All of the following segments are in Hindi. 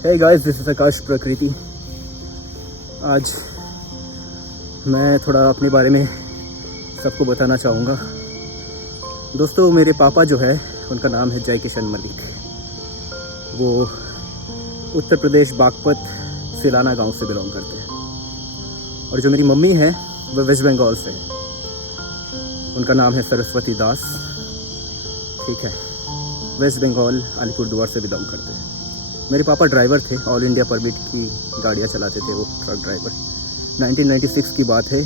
हे गाइस, दिस इज आकाश प्रकृति। आज मैं थोड़ा अपने बारे में सबको बताना चाहूँगा। दोस्तों, मेरे पापा जो है उनका नाम है जय किशन मलिक। वो उत्तर प्रदेश बागपत सिलाना गांव से बिलोंग करते हैं। और जो मेरी मम्मी है वो वेस्ट बंगाल से है। उनका नाम है सरस्वती दास। ठीक है, वेस्ट बंगाल अलीपुरद्वार से बिलोंग करते हैं। मेरे पापा ड्राइवर थे, ऑल इंडिया परमिट की गाड़ियाँ चलाते थे वो, ट्रक ड्राइवर। 1996 की बात है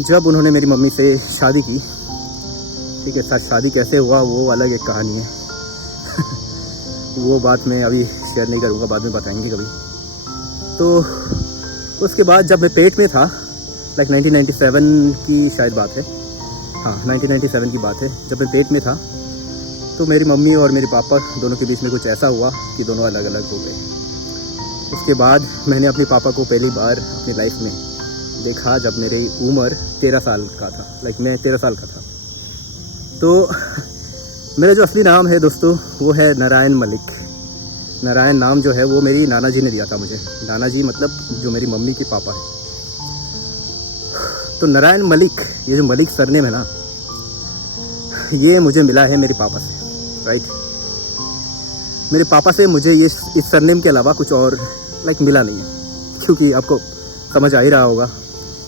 जब उन्होंने मेरी मम्मी से शादी की। ठीक है, शादी कैसे हुआ वो अलग एक कहानी है वो बात मैं अभी शेयर नहीं करूँगा, बाद में बताएंगे कभी। तो उसके बाद जब मैं पेट में था, लाइक 1997 की शायद बात है, हाँ 1997 की बात है, जब मैं पेट में था तो मेरी मम्मी और मेरे पापा दोनों के बीच में कुछ ऐसा हुआ कि दोनों अलग अलग हो गए। उसके बाद मैंने अपने पापा को पहली बार अपनी लाइफ में देखा जब मेरी उम्र 13 साल का था। लाइक मैं 13 साल का था। तो मेरा जो असली नाम है दोस्तों वो है नारायण मलिक। नारायण नाम जो है वो मेरी नाना जी ने दिया था मुझे। नाना जी मतलब जो मेरी मम्मी के पापा है। तो नारायण मलिक, ये जो मलिक सरनेम है ना, ये मुझे मिला है मेरे पापा से, राइट। मेरे पापा से मुझे ये इस सरनेम के अलावा कुछ और लाइक मिला नहीं है, क्योंकि आपको समझ आ ही रहा होगा,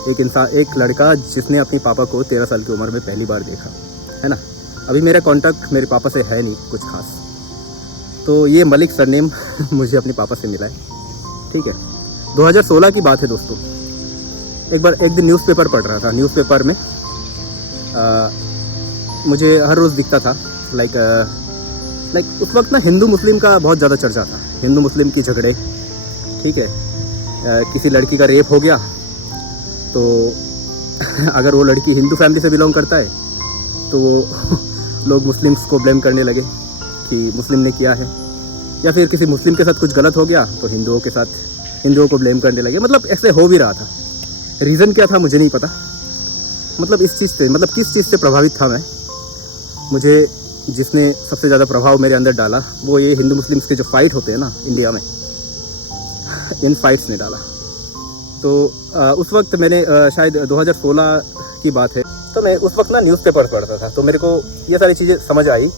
एक इंसान, एक लड़का जिसने अपने पापा को 13 साल की उम्र में पहली बार देखा है ना। अभी मेरा कांटेक्ट मेरे पापा से है नहीं कुछ खास। तो ये मलिक सरनेम मुझे अपने पापा से मिला है। ठीक है, 2016 की बात है दोस्तों। एक दिन न्यूज़पेपर पढ़ रहा था। न्यूज़पेपर में मुझे हर रोज़ दिखता था लाइक उस वक्त ना हिंदू मुस्लिम का बहुत ज़्यादा चर्चा था। हिंदू मुस्लिम की झगड़े, ठीक है। किसी लड़की का रेप हो गया तो अगर वो लड़की हिंदू फैमिली से बिलोंग करता है तो वो लोग मुस्लिम्स को ब्लेम करने लगे कि मुस्लिम ने किया है, या फिर किसी मुस्लिम के साथ कुछ गलत हो गया तो हिंदुओं को ब्लेम करने लगे। मतलब ऐसे हो भी रहा था। रीज़न क्या था मुझे नहीं पता। मतलब इस चीज़ से, मतलब किस चीज़ से प्रभावित था मैं, मुझे जिसने सबसे ज़्यादा प्रभाव मेरे अंदर डाला वो ये हिंदू मुस्लिम्स के जो फाइट होते हैं ना इंडिया में, इन फाइट्स ने डाला। तो उस वक्त मैंने शायद 2016 की बात है, तो मैं उस वक्त ना न्यूज़पेपर पढ़ता था। तो मेरे को ये सारी चीज़ें समझ आई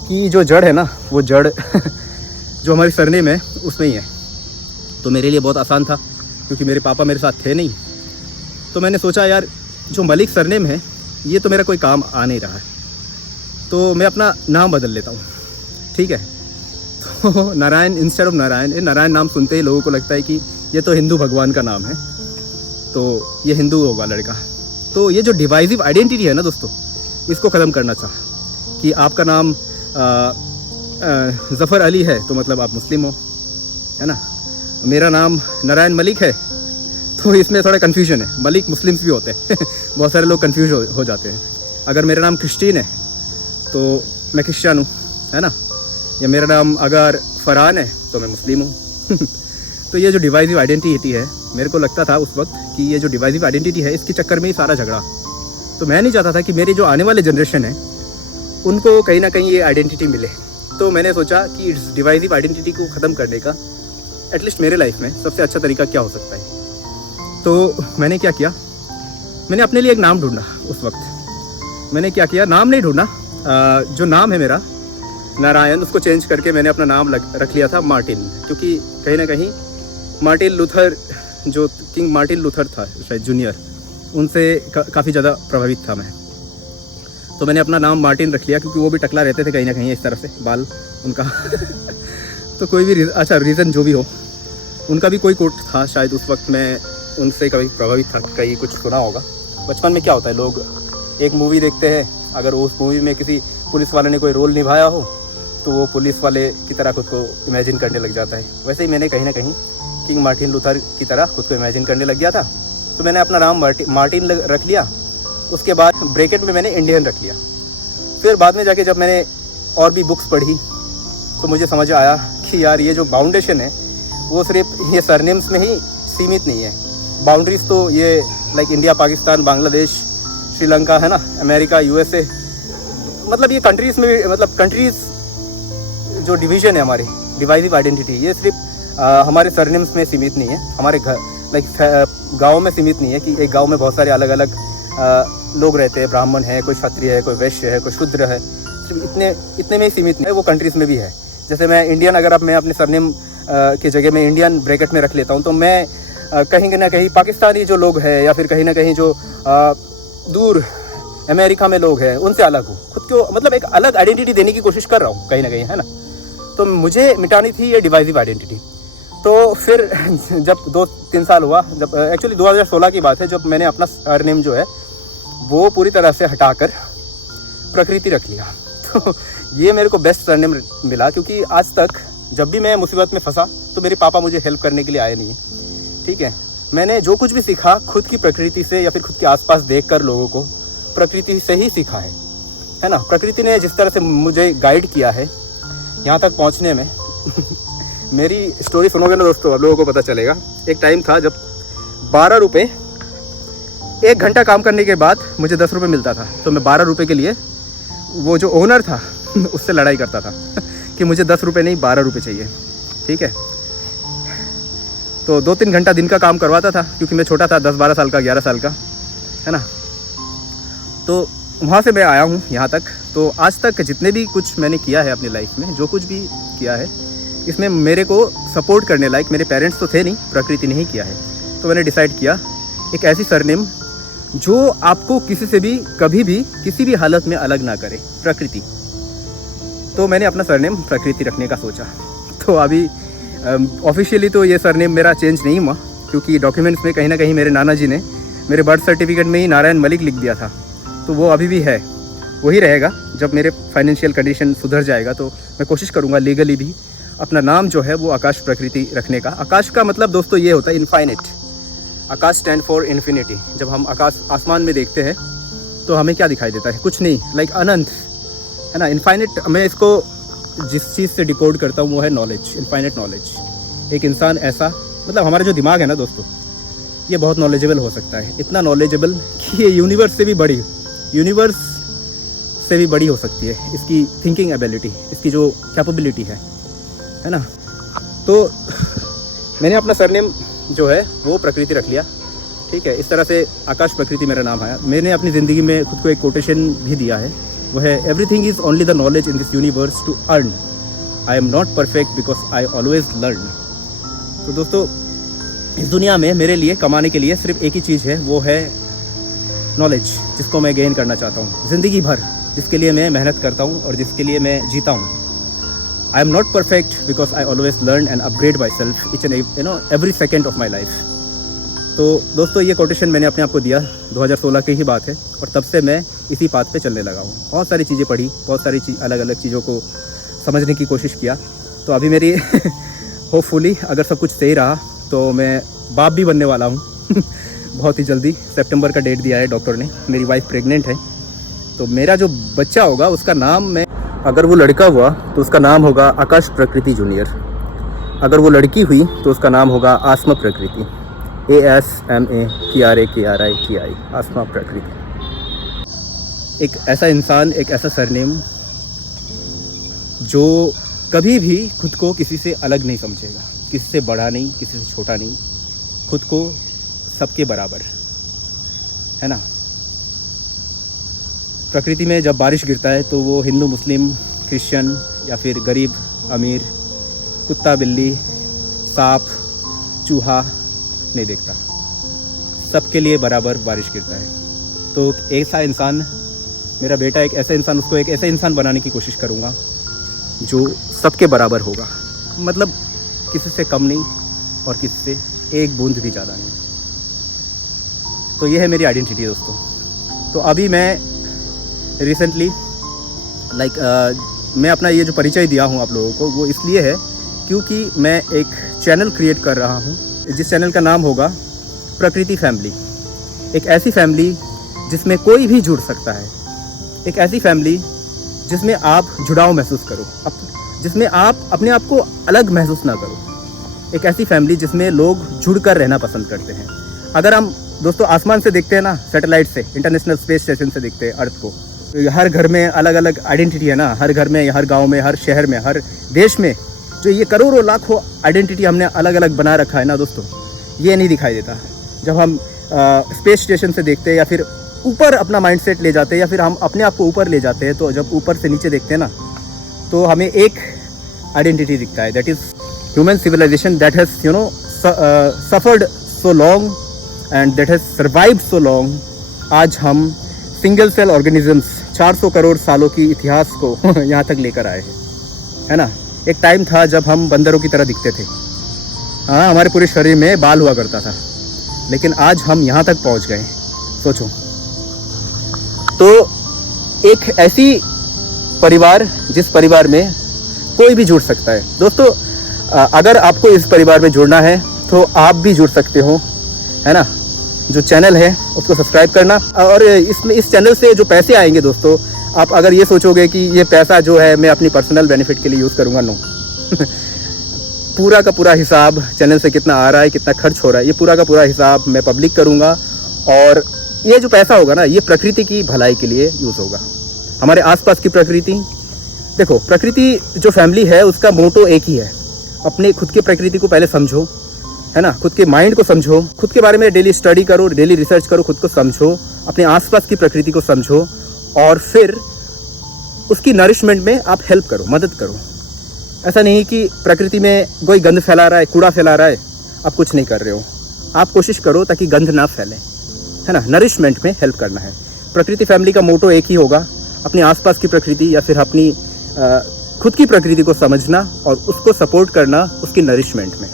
कि जो जड़ है ना, वो जड़ जो हमारी सरनेम है उसमें ही है। तो मेरे लिए बहुत आसान था क्योंकि मेरे पापा मेरे साथ थे नहीं। तो मैंने सोचा यार जो मलिक सरनेम है ये तो मेरा कोई काम आ नहीं रहा है, तो मैं अपना नाम बदल लेता हूँ। ठीक है, तो नारायण इंस्टेड ऑफ नारायण, नारायण नाम सुनते ही लोगों को लगता है कि ये तो हिंदू भगवान का नाम है, तो ये हिंदू होगा लड़का। तो ये जो डिवाइसिव आइडेंटिटी है ना दोस्तों, इसको ख़त्म करना चाह कि आपका नाम ज़फ़र अली है तो मतलब आप मुस्लिम हो, है ना। मेरा नाम नारायण मलिक है तो इसमें थोड़ा कन्फ्यूजन है। मलिक मुस्लिम्स भी होते हैं बहुत सारे लोग कन्फ्यूज हो जाते हैं। अगर मेरा नाम क्रिश्चियन है तो मैं क्रिश्चियन हूँ, है ना। या मेरा नाम अगर फरहान है तो मैं मुस्लिम हूँ तो ये जो डिवाइसिव आइडेंटिटी है, मेरे को लगता था उस वक्त कि ये जो डिवाइसिव आइडेंटिटी है इसके चक्कर में ही सारा झगड़ा। तो मैं नहीं चाहता था कि मेरी जो आने वाले जनरेशन है उनको कहीं ना कहीं ये आइडेंटिटी मिले। तो मैंने सोचा कि इस डिवाइसिव आइडेंटिटी को ख़त्म करने का एटलीस्ट मेरे लाइफ में सबसे अच्छा तरीका क्या हो सकता है। तो मैंने क्या किया, मैंने अपने लिए एक नाम ढूंढा। उस वक्त मैंने क्या किया, नाम नहीं ढूंढा, जो नाम है मेरा नारायण, उसको चेंज करके मैंने अपना नाम रख लिया था मार्टिन। क्योंकि कहीं ना कहीं मार्टिन लूथर, जो किंग मार्टिन लूथर था शायद जूनियर, उनसे काफ़ी ज़्यादा प्रभावित था मैं। तो मैंने अपना नाम मार्टिन रख लिया क्योंकि वो भी टकला रहते थे कहीं ना कहीं इस तरह से बाल उनका तो कोई भी अच्छा रीज़न जो भी हो, उनका भी कोई कोट था शायद। उस वक्त मैं उनसे कभी प्रभावित था, कहीं कुछ सुना होगा। बचपन में क्या होता है, लोग एक मूवी देखते हैं, अगर उस मूवी में किसी पुलिस वाले ने कोई रोल निभाया हो तो वो पुलिस वाले की तरह खुद को इमेजिन करने लग जाता है। वैसे ही मैंने कहीं ना कहीं किंग मार्टिन लूथर की तरह खुद को इमेजिन करने लग गया था। तो मैंने अपना नाम मार्टिन रख लिया। उसके बाद ब्रैकेट में मैंने इंडियन रख लिया। फिर बाद में जाके जब मैंने और भी बुक्स पढ़ी तो मुझे समझ आया कि यार ये जो बाउंडेशन है वो सिर्फ ये सरनेम्स में ही सीमित नहीं है। बाउंड्रीज तो ये लाइक इंडिया, पाकिस्तान, बांग्लादेश, श्रीलंका, है ना, अमेरिका, USA, मतलब ये कंट्रीज़ में, मतलब कंट्रीज़ जो डिवीज़न है हमारे, डिवाइसिव आइडेंटिटी, ये सिर्फ हमारे सरनेम्स में सीमित नहीं है, हमारे घर गांव में सीमित नहीं है कि एक गांव में बहुत सारे अलग अलग लोग रहते हैं, ब्राह्मण है, कोई क्षत्रिय है, कोई वैश्य है, कोई शूद्र है, सिर्फ इतने में ही सीमित नहीं है, वो कंट्रीज़ में भी है। जैसे मैं इंडियन, अगर अब मैं अपने सरनेम की जगह में इंडियन ब्रैकेट में रख लेता हूँ, तो मैं कहीं ना कहीं पाकिस्तानी जो लोग हैं या फिर कहीं ना कहीं जो दूर अमेरिका में लोग हैं उनसे अलग हूँ, खुद को मतलब एक अलग आइडेंटिटी देने की कोशिश कर रहा हूँ कहीं ना कहीं, है ना। तो मुझे मिटानी थी ये डिवाइसिव आइडेंटिटी। तो फिर जब 2-3 साल हुआ, जब एक्चुअली 2016 की बात है, जब मैंने अपना सरनेम जो है वो पूरी तरह से हटाकर प्रकृति रख लिया। तो ये मेरे को बेस्ट सरनेम मिला, क्योंकि आज तक जब भी मैं मुसीबत में फंसा तो मेरे पापा मुझे हेल्प करने के लिए आए नहीं, ठीक है। मैंने जो कुछ भी सीखा खुद की प्रकृति से या फिर खुद के आसपास देखकर लोगों को प्रकृति से ही सीखा है ना। प्रकृति ने जिस तरह से मुझे गाइड किया है यहाँ तक पहुँचने में मेरी स्टोरी सुनोगे ना दोस्तों, आप लोगों को पता चलेगा। एक टाइम था जब 12 रुपये 1 घंटा काम करने के बाद मुझे 10 रुपये मिलता था, तो मैं 12 रुपये के लिए वो जो ओनर था उससे लड़ाई करता था कि मुझे 10 रुपये नहीं 12 रुपये चाहिए, ठीक है। तो 2-3 घंटा दिन का काम करवाता था, क्योंकि मैं छोटा था, 10-12 साल का, 11 साल का, है ना। तो वहाँ से मैं आया हूँ यहाँ तक। तो आज तक जितने भी कुछ मैंने किया है अपनी लाइफ में, जो कुछ भी किया है, इसमें मेरे को सपोर्ट करने लायक मेरे पेरेंट्स तो थे नहीं, प्रकृति ने ही किया है। तो मैंने डिसाइड किया एक ऐसी सरनेम जो आपको किसी से भी कभी भी किसी भी हालत में अलग ना करे, प्रकृति। तो मैंने अपना सरनेम प्रकृति रखने का सोचा। तो अभी ऑफिशियली तो ये सरनेम मेरा चेंज नहीं हुआ, क्योंकि डॉक्यूमेंट्स में कहीं ना कहीं मेरे नाना जी ने मेरे बर्थ सर्टिफिकेट में ही नारायण मलिक लिख दिया था, तो वो अभी भी है, वही रहेगा। जब मेरे फाइनेंशियल कंडीशन सुधर जाएगा तो मैं कोशिश करूँगा लीगली भी अपना नाम जो है वो आकाश प्रकृति रखने का। आकाश का मतलब दोस्तों ये होता है infinite. Akash stand for infinity. जब हम आसमान में देखते हैं तो हमें क्या दिखाई देता है? कुछ नहीं, लाइक अनंत, है ना। इनफाइनेट, मैं इसको जिस चीज़ से डिकोड करता हूँ वो है नॉलेज, इनफाइनेट नॉलेज। एक इंसान ऐसा, मतलब हमारा जो दिमाग है ना दोस्तों, ये बहुत नॉलेजेबल हो सकता है, इतना नॉलेजेबल कि ये यूनिवर्स से भी बड़ी हो सकती है इसकी थिंकिंग एबिलिटी, इसकी जो कैपेबिलिटी है ना। तो मैंने अपना सरनेम जो है वो प्रकृति रख लिया, ठीक है। इस तरह से आकाश प्रकृति मेरा नाम आया। मैंने अपनी ज़िंदगी में खुद को एक कोटेशन भी दिया है, वो है everything is only the knowledge in this universe to earn, I am not perfect because I always learn. तो दोस्तों, इस दुनिया में मेरे लिए कमाने के लिए सिर्फ एक ही चीज़ है, वो है नॉलेज, जिसको मैं गेन करना चाहता हूँ ज़िंदगी भर, जिसके लिए मैं मेहनत करता हूँ और जिसके लिए मैं जीता हूँ। आई am not perfect because I always learn and upgrade my self each and every second of my life. तो दोस्तों, ये कोटेशन मैंने अपने आप को दिया, 2016 की ही बात है, और तब से मैं इसी बात पे चलने लगा हूँ। बहुत सारी चीज़ें पढ़ी, बहुत सारी अलग अलग चीज़ों को समझने की कोशिश किया। तो अभी मेरी होपफुली अगर सब कुछ सही रहा तो मैं बाप भी बनने वाला हूँ बहुत ही जल्दी। सितंबर का डेट दिया है डॉक्टर ने। मेरी वाइफ प्रेग्नेंट है, तो मेरा जो बच्चा होगा उसका नाम, मैं अगर वो लड़का हुआ तो उसका नाम होगा आकाश प्रकृति जूनियर, अगर वो लड़की हुई तो उसका नाम होगा आसमा प्रकृति, ASMAPRAKRITI, आसमा प्रकृति। एक ऐसा इंसान, एक ऐसा सरनेम जो कभी भी खुद को किसी से अलग नहीं समझेगा, किसी से बड़ा नहीं, किसी से छोटा नहीं, खुद को सबके बराबर, है ना। प्रकृति में जब बारिश गिरता है तो वो हिंदू, मुस्लिम, क्रिश्चियन या फिर गरीब, अमीर, कुत्ता, बिल्ली, सांप, चूहा नहीं देखता, सबके लिए बराबर बारिश गिरता है। तो ऐसा इंसान, मेरा बेटा एक ऐसा इंसान, उसको एक ऐसा इंसान बनाने की कोशिश करूँगा जो सबके बराबर होगा, मतलब किसी से कम नहीं और किसी से एक बूंद भी ज़्यादा नहीं। तो ये है मेरी आइडेंटिटी दोस्तों। तो अभी मैं रिसेंटली मैं अपना ये जो परिचय दिया हूँ आप लोगों को, वो इसलिए है क्योंकि मैं एक चैनल क्रिएट कर रहा हूँ, जिस चैनल का नाम होगा प्रकृति फैमिली। एक ऐसी फैमिली जिसमें कोई भी जुड़ सकता है, एक ऐसी फैमिली जिसमें आप जुड़ाव महसूस करो, जिसमें आप अपने आप को अलग महसूस ना करो, एक ऐसी फैमिली जिसमें लोग जुड़कर रहना पसंद करते हैं। अगर हम दोस्तों आसमान से देखते हैं ना, सैटेलाइट से, इंटरनेशनल स्पेस स्टेशन से देखते हैं अर्थ को, हर घर में अलग अलग आइडेंटिटी है ना, हर घर में, हर गांव में, हर शहर में, हर देश में जो ये करोड़ों लाखों आइडेंटिटी हमने अलग अलग बना रखा है ना दोस्तों, ये नहीं दिखाई देता। जब हम स्पेस स्टेशन से देखते हैं या फिर ऊपर अपना माइंडसेट ले जाते हैं या फिर हम अपने आप को ऊपर ले जाते हैं, तो जब ऊपर से नीचे देखते हैं ना, तो हमें एक आइडेंटिटी दिखता है, that is human civilization that has you know suffered so long and that has survived so long. आज हम सिंगल सेल ऑर्गेनिजम्स 400 करोड़ सालों की इतिहास को यहाँ तक लेकर आए हैं, है ना। एक टाइम था जब हम बंदरों की तरह दिखते थे, हाँ, हमारे पूरे शरीर में बाल हुआ करता था, लेकिन आज हम यहाँ तक पहुँच गए। सोचो, तो एक ऐसी परिवार जिस परिवार में कोई भी जुड़ सकता है। दोस्तों, अगर आपको इस परिवार में जुड़ना है तो आप भी जुड़ सकते हो, है ना। जो चैनल है उसको सब्सक्राइब करना, और इसमें इस चैनल से जो पैसे आएंगे दोस्तों, आप अगर ये सोचोगे कि ये पैसा जो है मैं अपनी पर्सनल बेनिफिट के लिए यूज़ करूँगा, नो पूरा का पूरा हिसाब चैनल से कितना आ रहा है, कितना खर्च हो रहा है, ये पूरा का पूरा हिसाब मैं पब्लिक करूँगा। और ये जो पैसा होगा ना, ये प्रकृति की भलाई के लिए यूज़ होगा। हमारे आसपास की प्रकृति, देखो, प्रकृति जो फैमिली है उसका मोटो एक ही है, अपने खुद की प्रकृति को पहले समझो, है ना, खुद के माइंड को समझो, खुद के बारे में डेली स्टडी करो, डेली रिसर्च करो, खुद को समझो, अपने आसपास की प्रकृति को समझो, और फिर उसकी नरिशमेंट में आप हेल्प करो, मदद करो। ऐसा नहीं कि प्रकृति में कोई गंद फैला रहा है, कूड़ा फैला रहा है, आप कुछ नहीं कर रहे हो। आप कोशिश करो ताकि गंद ना फैले, है ना, नरिशमेंट में हेल्प करना है। प्रकृति फैमिली का मोटो एक ही होगा, अपने आसपास की प्रकृति या फिर अपनी खुद की प्रकृति को समझना और उसको सपोर्ट करना उसकी नरिशमेंट में,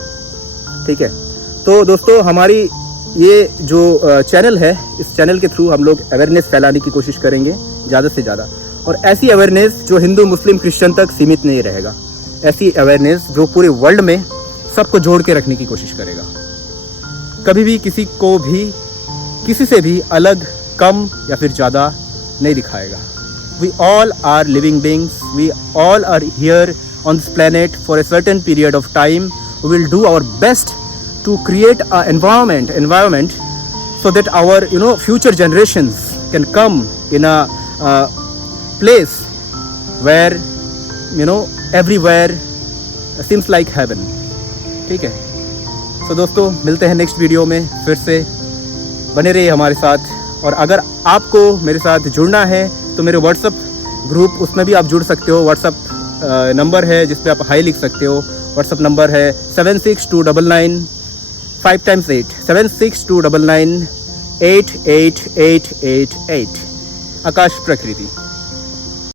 ठीक है। तो दोस्तों, हमारी ये जो चैनल है, इस चैनल के थ्रू हम लोग अवेयरनेस फैलाने की कोशिश करेंगे ज़्यादा से ज़्यादा, और ऐसी अवेयरनेस जो हिंदू मुस्लिम क्रिश्चियन तक सीमित नहीं रहेगा, ऐसी अवेयरनेस जो पूरे वर्ल्ड में सबको जोड़ के रखने की कोशिश करेगा। कभी भी किसी को भी किसी से भी अलग, कम या फिर ज़्यादा नहीं दिखाएगा। We all are living beings. We all are here on this planet for a certain period of time. We will do our best to create an environment so that our future generations can come in a place where everywhere seems like heaven. ठीक है। तो दोस्तों, मिलते हैं नेक्स्ट वीडियो में, फिर से बने रहिए हमारे साथ। और अगर आपको मेरे साथ जुड़ना है तो मेरे व्हाट्सअप ग्रुप, उसमें भी आप जुड़ सकते हो। व्हाट्सअप नंबर है जिस पे आप हाई लिख सकते हो। व्हाट्सअप नंबर है 762995 5x8 7629988888। आकाश प्रकृति।